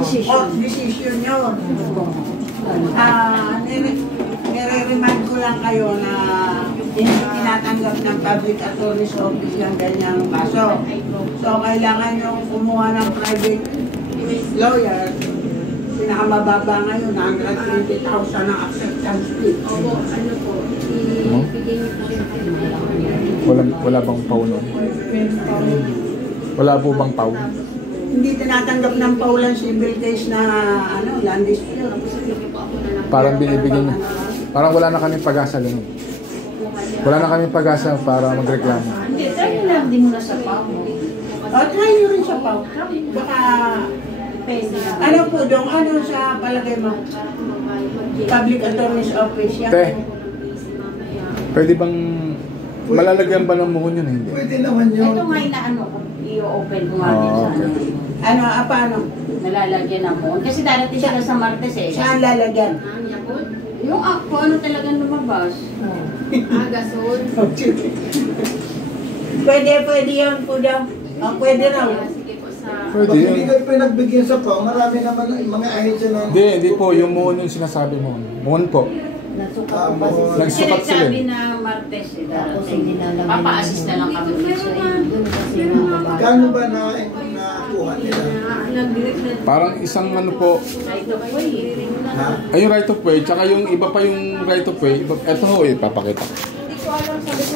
decision yun. Nire-remind ko lang kayo na hindi tinatanggap ng public attorney's office ng ganyang kaso. So, kailangan yung kumuha ng private lawyer. Pinakamababa ngayon, 120,000 ang acceptance fee. Wala bang pau nun? Wala po bang pau? Hindi tinatanggap ng paulan civil case na land dispute. Parang binibigyan niya. Parang wala na kami pag-asa ganun. Wala na kami pag-asa para magreklamo. Hindi, try nyo lang din muna sa pau. Try nyo rin sa pau. Baka, ano po dong, ano sa palagay mo? Public Attorney's Office yan? Te, pwede bang malalagyan ba ng muhon yun? Hindi. Pwede naman yun. Ito nga na i-open ko nga din sa Paano? Nalalagyan ng muhon. Kasi darating sila sa Martes eh. Saan lalagyan? Yung ako, ano talagang lumabas? Gasol. Pwede yun po daw. Pwede raw. Sige po sa... Pwede Pag yun. hindi kayo pinagbigyan sa PAO, marami naman mga ahensya na... Hindi po. Yung muhon yung sinasabi mo. Muhon po. Nagsukat sila. Sabi na Martes eh, darating. Papa-assist na lang kami. Kano ba nakuha nila? Parang isang ano po. Right of way. Ha? Ay, yung right of way. Tsaka yung iba pa yung right of way. Ito ho, ipapakita. Hindi ko alam, sabi ko